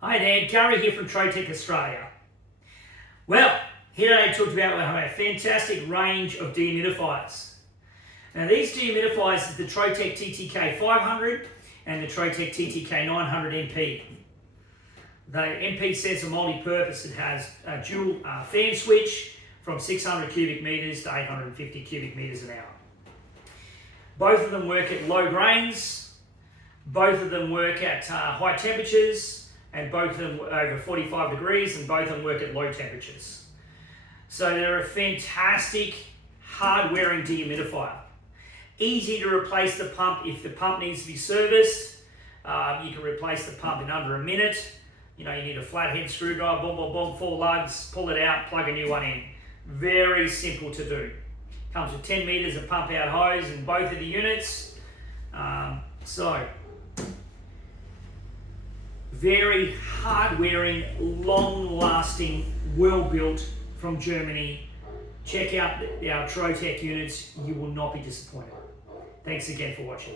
Hi Dan, Gary here from Trotec Australia. Well, here today I talked about we have a fantastic range of dehumidifiers. Now these dehumidifiers are the Trotec TTK500 and the Trotec TTK900 MP. The MP sets are multi-purpose. It has a dual fan switch from 600 cubic metres to 850 cubic metres an hour. Both of them work at low grains, both of them work at high temperatures, and both of them over 45 degrees, and both of them work at low temperatures. So they're a fantastic, hard-wearing dehumidifier. Easy to replace the pump if the pump needs to be serviced. You can replace the pump in under a minute. You need a flathead screwdriver, boom, boom, boom, 4 lugs, pull it out, plug a new one in. Very simple to do. Comes with 10 metres of pump out hose in both of the units. Very hard-wearing, long-lasting, well-built from Germany. Check out our Trotec units. You will not be disappointed. Thanks again for watching.